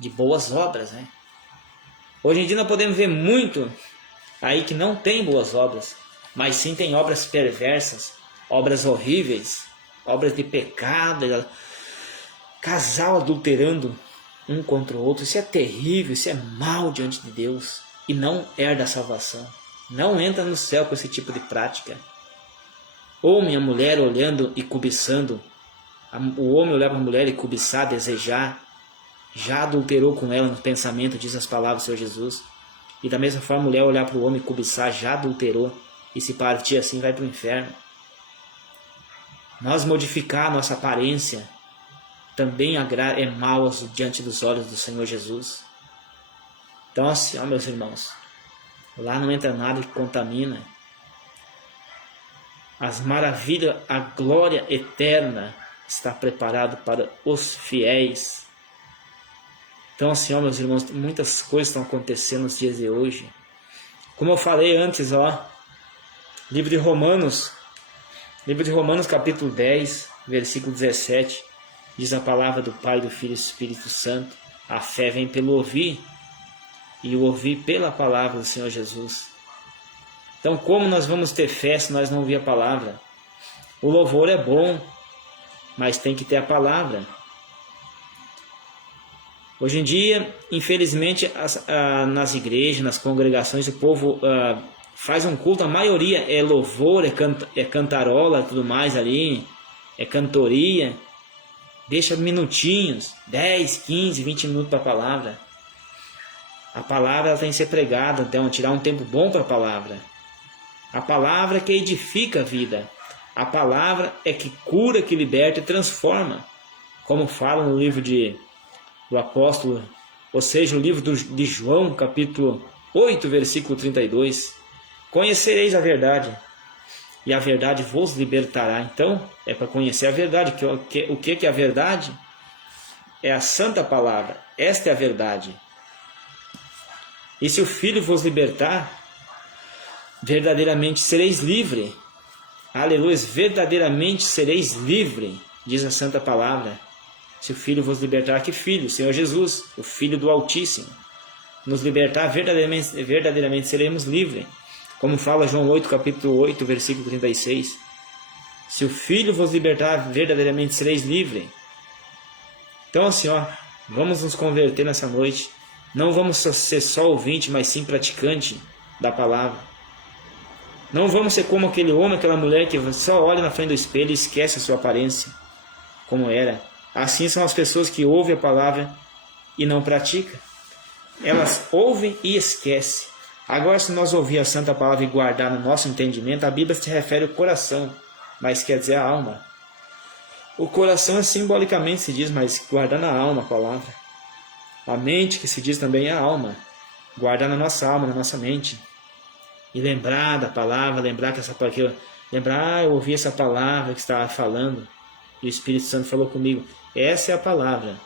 de boas obras, né? Hoje em dia nós podemos ver muito aí que não tem boas obras, mas sim tem obras perversas, obras horríveis, obras de pecado, casal adulterando um contra o outro. Isso é terrível, isso é mal diante de Deus e não herda a salvação. Não entra no céu com esse tipo de prática. Homem e a mulher olhando e cobiçando, o homem olhar para a mulher e cobiçar, desejar, já adulterou com ela no pensamento, diz as palavras do Senhor Jesus. E da mesma forma a mulher olhar para o homem e cobiçar, já adulterou, e se partir assim vai para o inferno. Nós modificar a nossa aparência também é mal diante dos olhos do Senhor Jesus. Então assim, ó, meus irmãos, lá não entra nada que contamina. As maravilhas, a glória eterna está preparado para os fiéis. Então assim, ó, meus irmãos, muitas coisas estão acontecendo nos dias de hoje. Como eu falei antes, ó, livro de Romanos capítulo 10, versículo 17, diz a palavra do Pai, do Filho e do Espírito Santo. A fé vem pelo ouvir, e o ouvir pela palavra do Senhor Jesus. Então como nós vamos ter fé se nós não ouvir a palavra? O louvor é bom, mas tem que ter a palavra. Hoje em dia, infelizmente, nas igrejas, nas congregações, o povo faz um culto, a maioria é louvor, é cantarola, tudo mais ali, é cantoria. Deixa minutinhos, 10, 15, 20 minutos para a palavra. A palavra ela tem que ser pregada, então tirar um tempo bom para a palavra. A palavra que edifica a vida. A palavra é que cura, que liberta e transforma. Como fala no livro do apóstolo, ou seja, o livro de João, capítulo 8, versículo 32. Conhecereis a verdade, e a verdade vos libertará. Então, é para conhecer a verdade. O que é a verdade? É a santa palavra. Esta é a verdade. E se o Filho vos libertar, verdadeiramente sereis livre. Aleluia, verdadeiramente sereis livre, diz a santa palavra. Se o Filho vos libertar, que Filho? Senhor Jesus, o Filho do Altíssimo. Nos libertar, verdadeiramente seremos livres. Como fala João 8, capítulo 8, versículo 36. Se o Filho vos libertar, verdadeiramente sereis livres. Então assim, ó, vamos nos converter nessa noite. Não vamos ser só ouvinte, mas sim praticante da palavra. Não vamos ser como aquele homem, aquela mulher que só olha na frente do espelho e esquece a sua aparência, como era. Assim são as pessoas que ouvem a palavra e não praticam. Elas ouvem e esquecem. Agora, se nós ouvir a santa palavra e guardar no nosso entendimento, a Bíblia se refere ao coração, mas quer dizer a alma. O coração é simbolicamente se diz, mas guardar na alma a palavra. A mente, que se diz também, é a alma. Guardar na nossa alma, na nossa mente. e lembrar da palavra, lembrar que eu ouvi essa palavra que estava falando e o Espírito Santo falou comigo. Essa é a palavra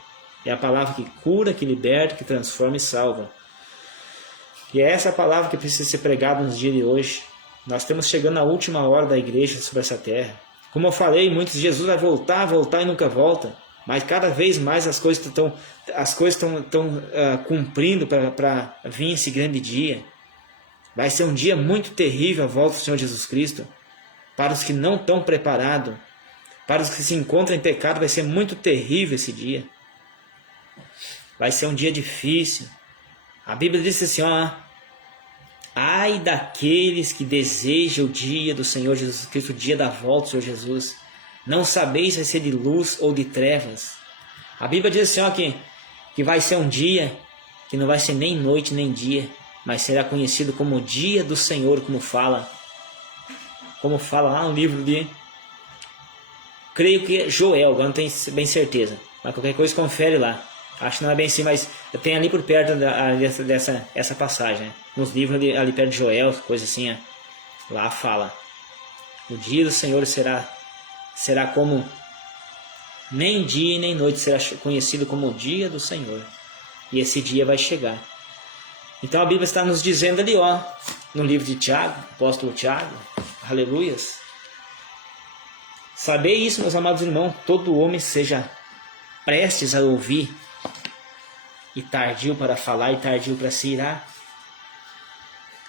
que cura, que liberta, que transforma e salva. E é essa palavra que precisa ser pregada nos dias de hoje. Nós estamos chegando à última hora da igreja sobre essa terra. Como eu falei, muitos Jesus vai voltar e nunca volta. Mas cada vez mais as coisas estão cumprindo para vir esse grande dia. Vai ser um dia muito terrível a volta do Senhor Jesus Cristo. Para os que não estão preparados, para os que se encontram em pecado, vai ser muito terrível esse dia. Vai ser um dia difícil. A Bíblia diz assim, ai daqueles que desejam o dia do Senhor Jesus Cristo, o dia da volta do Senhor Jesus. Não sabeis se vai ser de luz ou de trevas. A Bíblia diz assim, que vai ser um dia que não vai ser nem noite nem dia, mas será conhecido como o dia do Senhor, como fala lá no livro de, creio que é Joel, agora não tenho bem certeza, mas qualquer coisa confere lá. Acho que não é bem assim, mas tem ali por perto dessa passagem, né? Nos livros ali perto de Joel, coisa assim, lá fala. O dia do Senhor será como nem dia nem noite, será conhecido como o dia do Senhor. E esse dia vai chegar. Então a Bíblia está nos dizendo ali, no livro de Tiago, apóstolo Tiago, aleluias. Sabei isso, meus amados irmãos, todo homem seja prestes a ouvir, e tardio para falar, e tardio para se irar.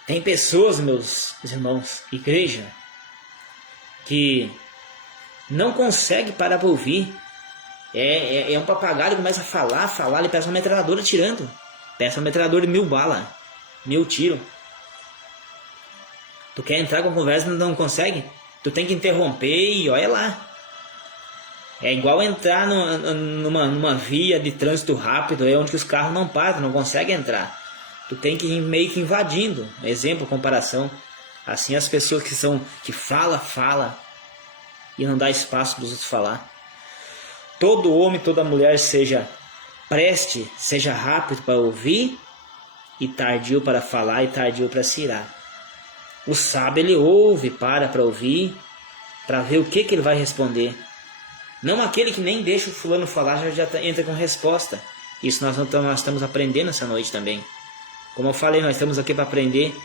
Tem pessoas, meus irmãos, igreja, que não consegue parar para ouvir. É um papagaio que começa a falar, ele peça uma metralhadora tirando. Peça uma metralhadora de 1000 balas, 1000 tiros. Tu quer entrar com a conversa e não consegue? Tu tem que interromper e olha lá. É igual entrar numa via de trânsito rápido, onde os carros não param, não conseguem entrar. Tu tem que ir meio que invadindo. Exemplo, comparação. Assim as pessoas que fala e não dá espaço para os outros falar. Todo homem, toda mulher seja preste, seja rápido para ouvir e tardio para falar e tardio para se irar. O sábio ele ouve, para ouvir, para ver o que ele vai responder. Não aquele que nem deixa o fulano falar, já entra com resposta. Isso nós estamos aprendendo essa noite também. Como eu falei, nós estamos aqui para aprender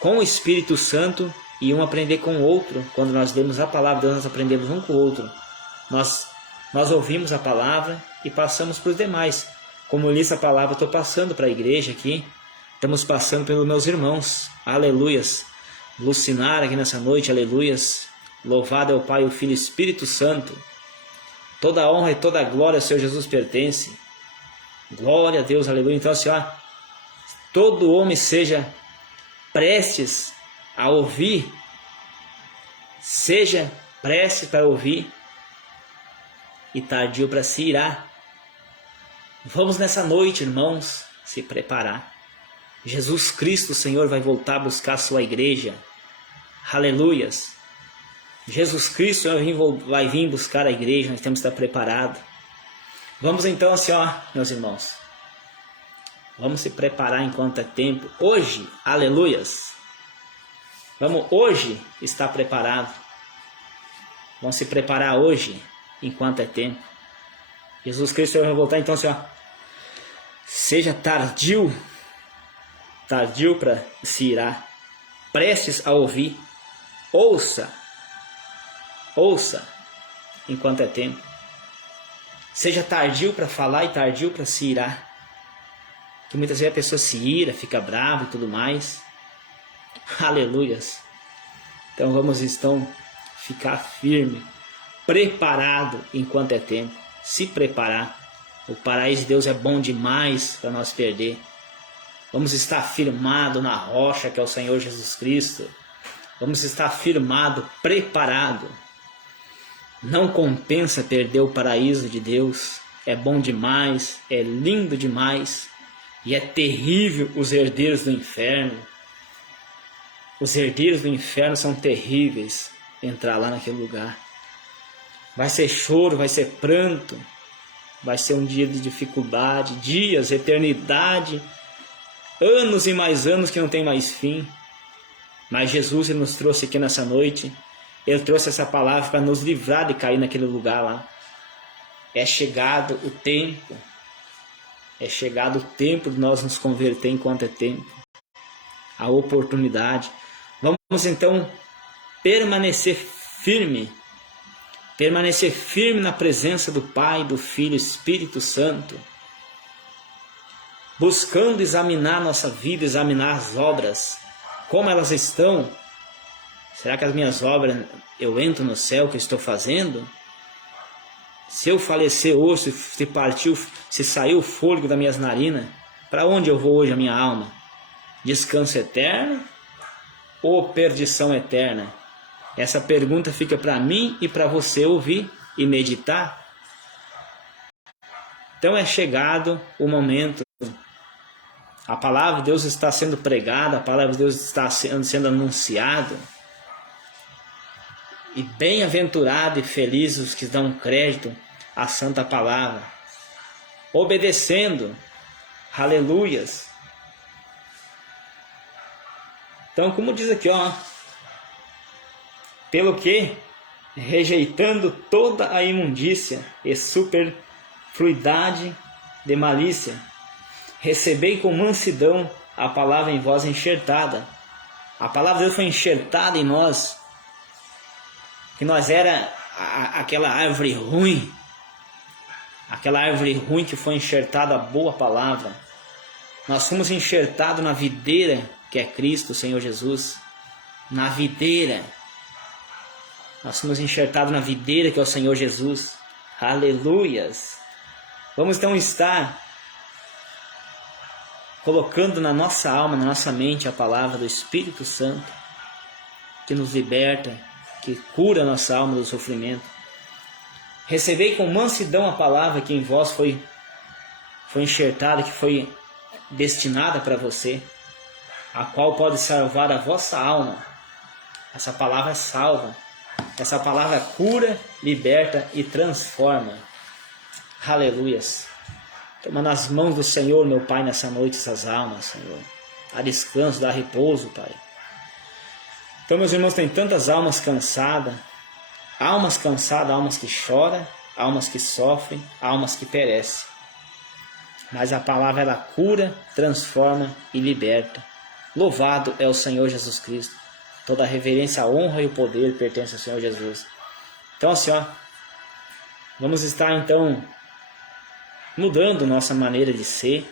com o Espírito Santo e um aprender com o outro. Quando nós lemos a palavra de Deus, nós aprendemos um com o outro. Nós ouvimos a palavra e passamos para os demais. Como eu li essa palavra, estou passando para a igreja aqui. Estamos passando pelos meus irmãos. Aleluias. Lucinar aqui nessa noite, aleluias. Louvado é o Pai, o Filho e o Espírito Santo. Toda a honra e toda a glória ao Senhor Jesus pertence. Glória a Deus, aleluia. Então assim, todo homem seja prestes a ouvir. Seja prestes para ouvir e tardio para se irar. Vamos nessa noite, irmãos, se preparar. Jesus Cristo, o Senhor, vai voltar a buscar a sua igreja. Aleluias. Jesus Cristo vai vir buscar a igreja, nós temos que estar preparados. Vamos então assim, meus irmãos. Vamos se preparar enquanto é tempo. Hoje, aleluias. Vamos hoje estar preparado. Vamos se preparar hoje, enquanto é tempo. Jesus Cristo vai voltar então assim, seja tardio para se irar, prestes a ouvir, ouça, enquanto é tempo. Seja tardio para falar e tardio para se irar. Que muitas vezes a pessoa se ira, fica brava e tudo mais. Aleluias. Então vamos ficar firme, preparado enquanto é tempo. Se preparar. O paraíso de Deus é bom demais para nós perder. Vamos estar firmado na rocha que é o Senhor Jesus Cristo. Vamos estar firmado, preparado. Não compensa perder o paraíso de Deus. É bom demais, é lindo demais. E é terrível os herdeiros do inferno. Os herdeiros do inferno são terríveis. Entrar lá naquele lugar. Vai ser choro, vai ser pranto. Vai ser um dia de dificuldade, dias, eternidade, anos e mais anos que não tem mais fim. Mas Jesus, Ele nos trouxe aqui nessa noite. Ele trouxe essa palavra para nos livrar de cair naquele lugar lá. É chegado o tempo. É chegado o tempo de nós nos converter enquanto é tempo. A oportunidade. Vamos então permanecer firme. Permanecer firme na presença do Pai, do Filho e Espírito Santo. Buscando examinar nossa vida, examinar as obras. Como elas estão. Será que as minhas obras, eu entro no céu que eu estou fazendo? Se eu falecer hoje, se partiu, se saiu o fôlego das minhas narinas, para onde eu vou hoje a minha alma? Descanso eterno ou perdição eterna? Essa pergunta fica para mim e para você ouvir e meditar. Então é chegado o momento. A palavra de Deus está sendo pregada, a palavra de Deus está sendo anunciada. E bem-aventurado e felizes os que dão crédito à santa palavra, obedecendo, aleluias. Então, como diz aqui, pelo que, rejeitando toda a imundícia e superfluidade de malícia, recebei com mansidão a palavra em vós enxertada. A palavra de Deus foi enxertada em nós, que nós era aquela árvore ruim, que foi enxertada a boa palavra. Nós fomos enxertados na videira que é Cristo, Senhor Jesus, na videira. Nós fomos enxertados na videira que é o Senhor Jesus. Aleluias! Vamos então estar colocando na nossa alma, na nossa mente a palavra do Espírito Santo, que nos liberta, que cura a nossa alma do sofrimento. Recebei com mansidão a palavra que em vós foi enxertada, que foi destinada para você, a qual pode salvar a vossa alma. Essa palavra salva, essa palavra cura, liberta e transforma. Aleluias! Toma nas mãos do Senhor, meu Pai, nessa noite essas almas, Senhor. Dá descanso, dá repouso, Pai. Então, meus irmãos, tem tantas almas cansadas, almas que choram, almas que sofrem, almas que perecem. Mas a palavra, ela cura, transforma e liberta. Louvado é o Senhor Jesus Cristo. Toda a reverência, a honra e o poder pertence ao Senhor Jesus. Então, assim, vamos estar, então, mudando nossa maneira de ser,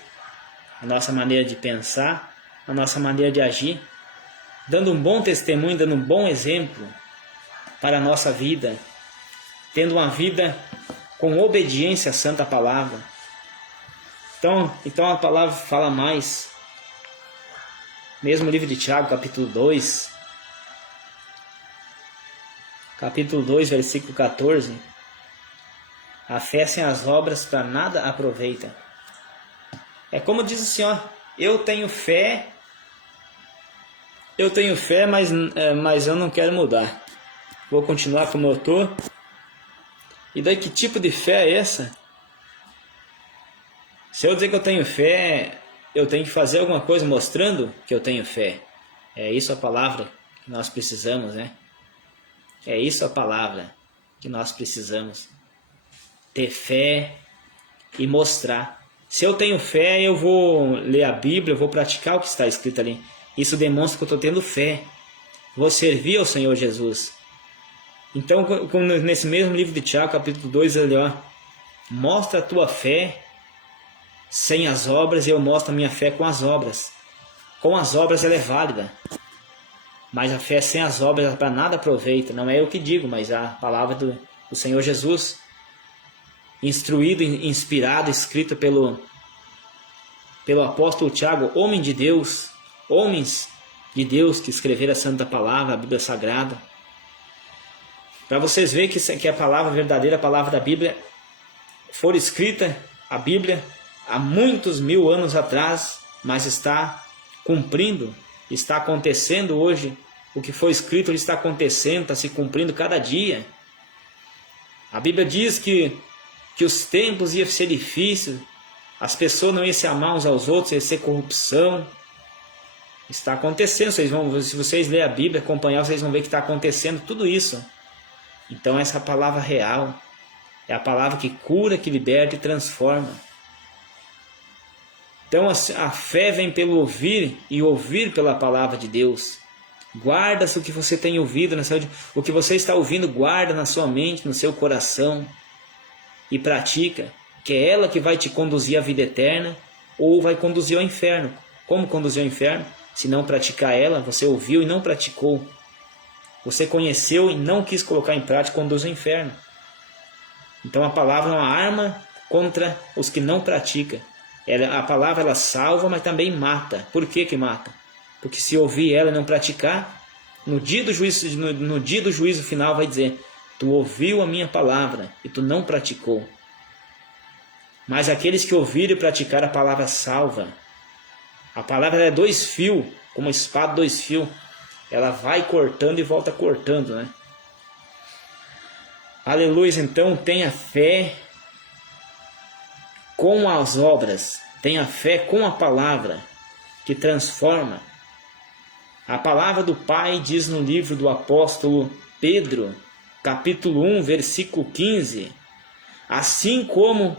a nossa maneira de pensar, a nossa maneira de agir, dando um bom testemunho, dando um bom exemplo para a nossa vida, tendo uma vida com obediência à santa palavra. Então a palavra fala mais, mesmo livro de Tiago, capítulo 2, versículo 14, a fé sem as obras para nada aproveita. É como diz o Senhor, eu tenho fé, mas eu não quero mudar. Vou continuar como eu estou. E daí que tipo de fé é essa? Se eu dizer que eu tenho fé, eu tenho que fazer alguma coisa mostrando que eu tenho fé. É isso a palavra que nós precisamos, né? É isso a palavra que nós precisamos. Ter fé e mostrar. Se eu tenho fé, eu vou ler a Bíblia, eu vou praticar o que está escrito ali. Isso demonstra que eu estou tendo fé. Vou servir ao Senhor Jesus. Então, nesse mesmo livro de Tiago, capítulo 2, ali, mostra a tua fé sem as obras e eu mostro a minha fé com as obras. Com as obras ela é válida. Mas a fé sem as obras para nada aproveita. Não é eu que digo, mas a palavra do Senhor Jesus, instruído, inspirado, escrito pelo apóstolo Tiago, homem de Deus, homens de Deus que escreveram a Santa Palavra, a Bíblia Sagrada. Para vocês verem que a palavra verdadeira, a palavra da Bíblia, foi escrita, a Bíblia, há muitos 1000 anos atrás, mas está cumprindo, está acontecendo hoje. O que foi escrito está acontecendo, está se cumprindo cada dia. A Bíblia diz que os tempos iam ser difíceis, as pessoas não iam se amar uns aos outros, ia ser corrupção. Está acontecendo, se vocês lerem a Bíblia, acompanhar, vocês vão ver que está acontecendo tudo isso. Então essa palavra real é a palavra que cura, que liberta e transforma. Então a fé vem pelo ouvir e ouvir pela palavra de Deus. Guarda-se o que você tem ouvido, o que você está ouvindo, guarda na sua mente, no seu coração e pratica, que é ela que vai te conduzir à vida eterna ou vai conduzir ao inferno. Como conduzir ao inferno? Se não praticar ela, você ouviu e não praticou. Você conheceu e não quis colocar em prática, conduz ao inferno. Então a palavra é uma arma contra os que não praticam. A palavra ela salva, mas também mata. Por que mata? Porque se ouvir ela e não praticar, no dia do juízo final vai dizer: tu ouviu a minha palavra e tu não praticou. Mas aqueles que ouviram e praticaram, a palavra salva. A palavra é 2 fios, como uma espada 2 fios. Ela vai cortando e volta cortando, né? Aleluia. Então tenha fé com as obras. Tenha fé com a palavra que transforma. A palavra do Pai diz no livro do apóstolo Pedro, capítulo 1, versículo 15. Assim como...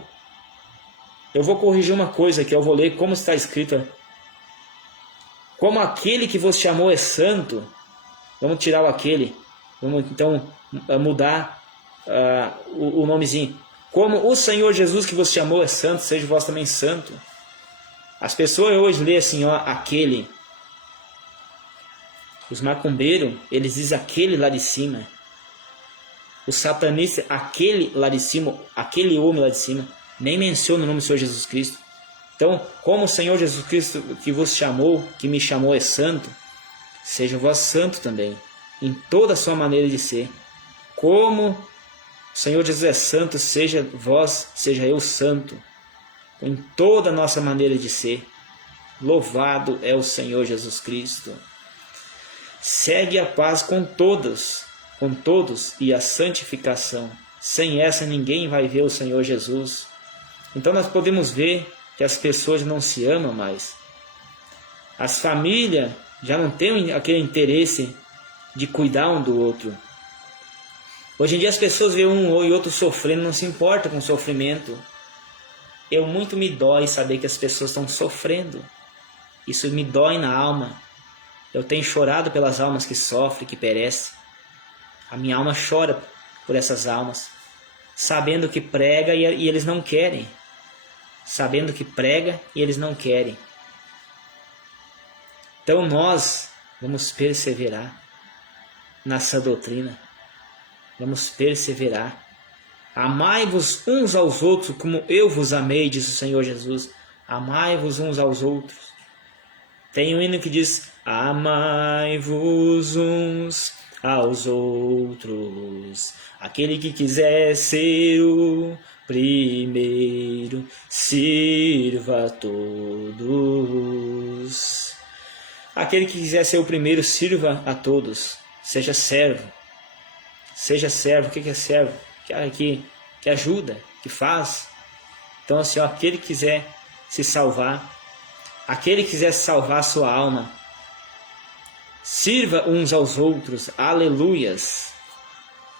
Eu vou corrigir uma coisa aqui, eu vou ler como está escrito. Como aquele que vos chamou é santo. Vamos tirar o aquele. Vamos então mudar o nomezinho. Como o Senhor Jesus que vos chamou é santo, seja vós também santo. As pessoas hoje lêem assim, ó, aquele. Os macumbeiros, eles dizem aquele lá de cima. Os satanistas, aquele lá de cima, aquele homem lá de cima. Nem menciona o nome do Senhor Jesus Cristo. Então, como o Senhor Jesus Cristo que vos chamou, que me chamou é santo, seja vós santo também, em toda a sua maneira de ser. Como o Senhor Jesus é santo, seja vós, seja eu santo, em toda a nossa maneira de ser. Louvado é o Senhor Jesus Cristo. Segue a paz com todos e a santificação. Sem essa ninguém vai ver o Senhor Jesus. Então nós podemos ver que as pessoas não se amam mais. As famílias já não têm aquele interesse de cuidar um do outro. Hoje em dia as pessoas veem um e outro sofrendo, não se importa com o sofrimento. Muito me dói saber que as pessoas estão sofrendo. Isso me dói na alma. Eu tenho chorado pelas almas que sofrem, que perecem. A minha alma chora por essas almas, sabendo que prega e eles não querem. Sabendo que prega e eles não querem. Então nós vamos perseverar nessa doutrina. Vamos perseverar. Amai-vos uns aos outros como eu vos amei, diz o Senhor Jesus. Amai-vos uns aos outros. Tem um hino que diz: amai-vos uns aos outros. Aquele que quiser ser o primeiro, sirva a todos. Aquele que quiser ser o primeiro, sirva a todos. Seja servo. Seja servo. O que é servo? Que ajuda, que faz. Então assim, aquele que quiser se salvar, aquele que quiser salvar a sua alma, sirva uns aos outros. Aleluias.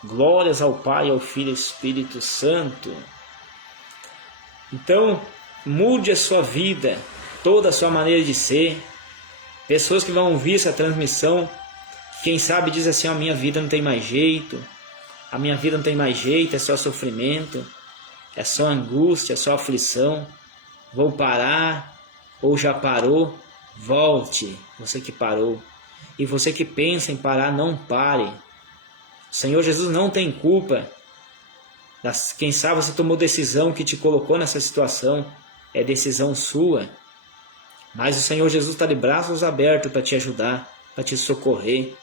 Glórias ao Pai, ao Filho e ao Espírito Santo. Então, mude a sua vida, toda a sua maneira de ser. Pessoas que vão ouvir essa transmissão, quem sabe diz assim: a minha vida não tem mais jeito, a minha vida não tem mais jeito, é só sofrimento, é só angústia, é só aflição, vou parar, ou já parou. Volte, você que parou. E você que pensa em parar, não pare. O Senhor Jesus não tem culpa. Quem sabe você tomou decisão que te colocou nessa situação, é decisão sua. Mas o Senhor Jesus está de braços abertos para te ajudar, para te socorrer.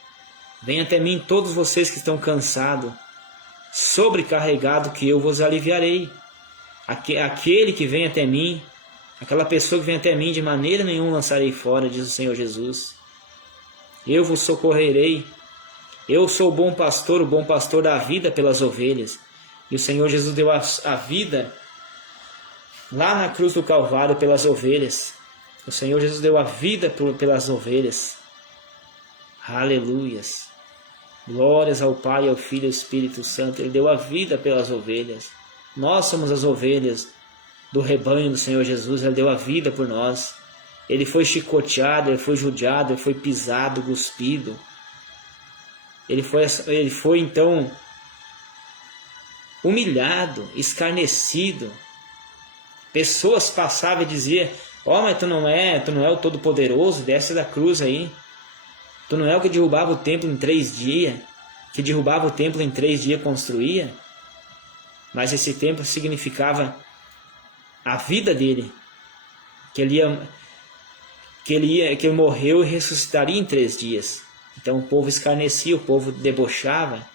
Venha até mim todos vocês que estão cansados, sobrecarregados, que eu vos aliviarei. Aquele que vem até mim, aquela pessoa que vem até mim, de maneira nenhuma lançarei fora, diz o Senhor Jesus. Eu vos socorrerei. Eu sou o bom pastor da vida pelas ovelhas. E o Senhor Jesus deu a vida lá na cruz do Calvário pelas ovelhas. O Senhor Jesus deu a vida pelas ovelhas. Aleluias. Glórias ao Pai, ao Filho e ao Espírito Santo. Ele deu a vida pelas ovelhas. Nós somos as ovelhas do rebanho do Senhor Jesus. Ele deu a vida por nós. Ele foi chicoteado, ele foi judiado, ele foi pisado, cuspido. Ele foi então humilhado, escarnecido. Pessoas passavam e diziam: ó, mas tu não é o Todo-Poderoso, desce da cruz aí. Tu não é o que derrubava o templo em 3 dias, que derrubava o templo em 3 dias construía. Mas esse templo significava a vida dele, que ele morreu e ressuscitaria em 3 dias. Então o povo escarnecia, o povo debochava,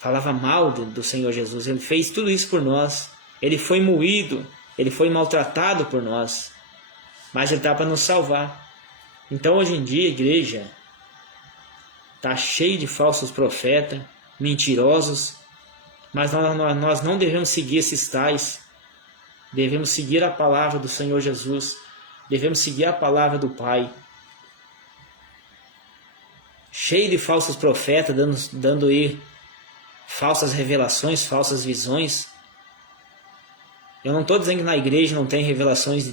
falava mal do Senhor Jesus. Ele fez tudo isso por nós. Ele foi moído, ele foi maltratado por nós, mas ele está para nos salvar. Então hoje em dia a igreja está cheia de falsos profetas, mentirosos, mas nós não devemos seguir esses tais. Devemos seguir a palavra do Senhor Jesus, devemos seguir a palavra do Pai. Cheio de falsos profetas, dando aí falsas revelações, falsas visões. Eu não estou dizendo que na igreja não tem revelações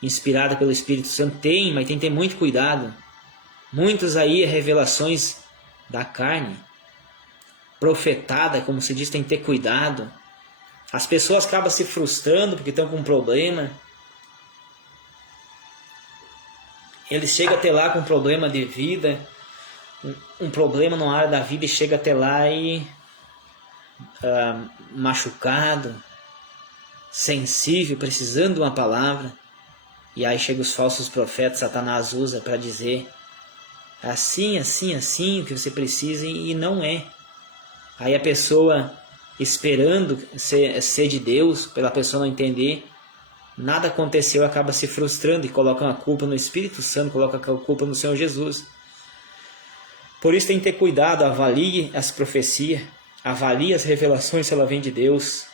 inspirada pelo Espírito Santo. Tem, mas tem que ter muito cuidado. Muitas aí revelações da carne, profetada, como se diz, tem que ter cuidado. As pessoas acabam se frustrando porque estão com um problema. Eles chegam até lá com um problema de vida, um problema na área da vida, e chega até lá e machucado, sensível, precisando de uma palavra. E aí chegam os falsos profetas, Satanás usa para dizer assim, assim, assim, o que você precisa, e não é. Aí a pessoa esperando ser de Deus, pela pessoa não entender, nada aconteceu, acaba se frustrando e coloca a culpa no Espírito Santo, coloca a culpa no Senhor Jesus. Por isso tem que ter cuidado, avalie as profecias, avalie as revelações se ela vem de Deus.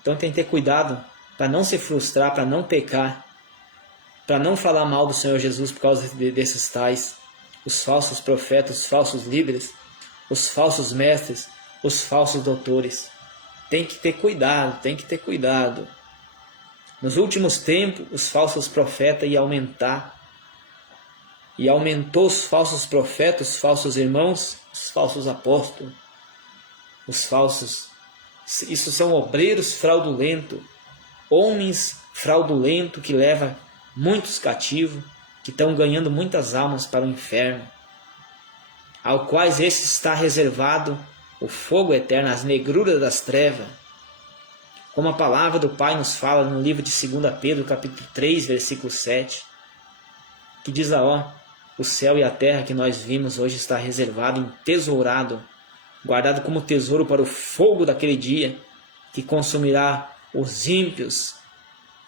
Então tem que ter cuidado para não se frustrar, para não pecar, para não falar mal do Senhor Jesus por causa desses tais, os falsos profetas, os falsos líderes, os falsos mestres, os falsos doutores. Tem que ter cuidado, tem que ter cuidado. Nos últimos tempos, os falsos profetas iam aumentar. E aumentou os falsos profetas, os falsos irmãos, os falsos apóstolos, os falsos. Isso são obreiros fraudulentos, homens fraudulentos que levam muitos cativos, que estão ganhando muitas almas para o inferno, ao quais esse está reservado o fogo eterno, as negruras das trevas. Como a palavra do Pai nos fala no livro de 2 Pedro, capítulo 3, versículo 7, que diz lá, ó: o céu e a terra que nós vimos hoje está reservado, entesourado, guardado como tesouro para o fogo daquele dia, que consumirá os ímpios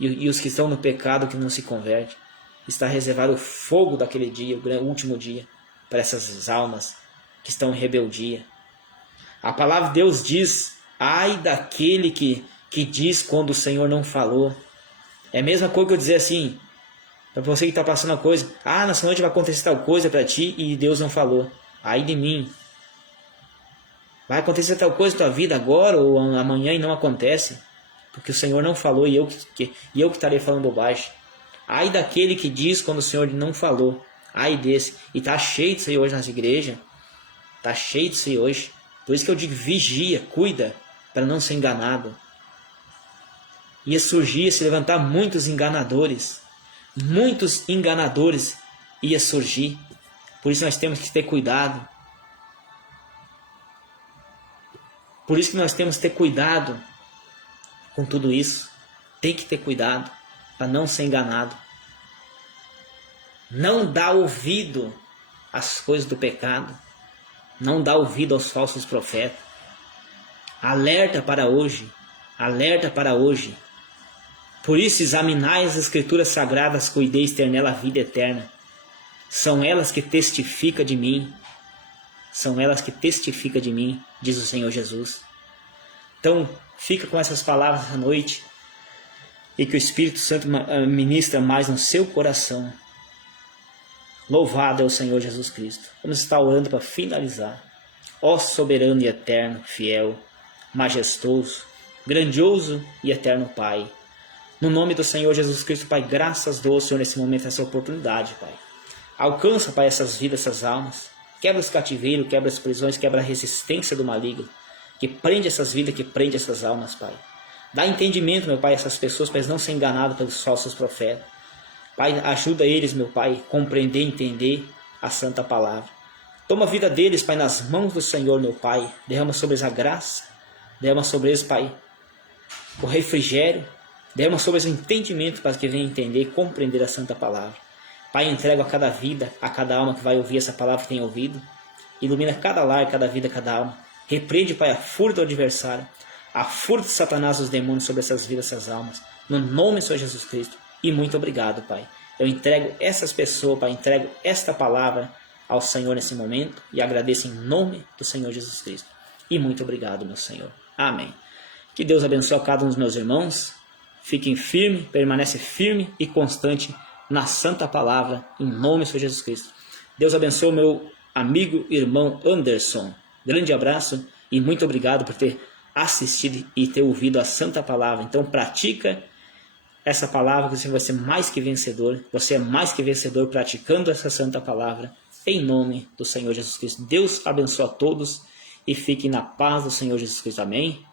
e os que estão no pecado, que não se convertem. Está reservado o fogo daquele dia, o último dia, para essas almas que estão em rebeldia. A palavra de Deus diz: ai daquele que diz quando o Senhor não falou. É a mesma coisa que eu dizer assim, para você que está passando a coisa: nessa noite vai acontecer tal coisa para ti e Deus não falou. Ai de mim. Vai acontecer tal coisa na tua vida agora ou amanhã e não acontece, porque o Senhor não falou e eu que estarei falando bobagem. Ai daquele que diz quando o Senhor não falou. Ai desse. E está cheio disso aí hoje nas igrejas. Está cheio disso aí hoje. Por isso que eu digo: vigia, cuida, para não ser enganado. Ia surgir, ia se levantar muitos enganadores. Muitos enganadores ia surgir. Por isso nós temos que ter cuidado. Por isso que nós temos que ter cuidado com tudo isso. Tem que ter cuidado para não ser enganado. Não dá ouvido às coisas do pecado. Não dá ouvido aos falsos profetas. Alerta para hoje. Alerta para hoje. Por isso examinai as Escrituras Sagradas, cuideis ter nela a vida eterna. São elas que testificam de mim. São elas que testificam de mim, diz o Senhor Jesus. Então, fica com essas palavras à noite. e que o Espírito Santo ministra mais no seu coração. Louvado é o Senhor Jesus Cristo. Vamos estar orando para finalizar. Ó soberano e eterno, fiel, majestoso, grandioso e eterno Pai. No nome do Senhor Jesus Cristo, Pai, graças dou ao Senhor nesse momento, essa oportunidade, Pai. Alcança, Pai, essas vidas, essas almas. Quebra os cativeiros, quebra as prisões, quebra a resistência do maligno. Que prende essas vidas, que prende essas almas, Pai. Dá entendimento, meu Pai, a essas pessoas, para eles não serem enganados pelos falsos profetas. Pai, ajuda eles, meu Pai, a compreender e entender a santa palavra. Toma a vida deles, Pai, nas mãos do Senhor, meu Pai. Derrama sobre eles a graça. Derrama sobre eles, Pai, o refrigério. Derrama sobre eles o entendimento para que venham entender e compreender a santa palavra. Pai, entrego a cada vida, a cada alma que vai ouvir essa palavra que tem ouvido. Ilumina cada lar, cada vida, cada alma. Repreende, Pai, a fúria do adversário, a fúria de Satanás e os demônios sobre essas vidas, essas almas. No nome do Senhor Jesus Cristo. E muito obrigado, Pai. Eu entrego essas pessoas, Pai, entrego esta palavra ao Senhor nesse momento e agradeço em nome do Senhor Jesus Cristo. E muito obrigado, meu Senhor. Amém. Que Deus abençoe a cada um dos meus irmãos. Fiquem firmes, permanece firme e constante na santa palavra, em nome do Senhor Jesus Cristo. Deus abençoe o meu amigo e irmão Anderson. Grande abraço e muito obrigado por ter assistido e ter ouvido a santa palavra. Então pratica essa palavra que você vai ser mais que vencedor. Você é mais que vencedor praticando essa santa palavra, em nome do Senhor Jesus Cristo. Deus abençoe a todos e fiquem na paz do Senhor Jesus Cristo. Amém.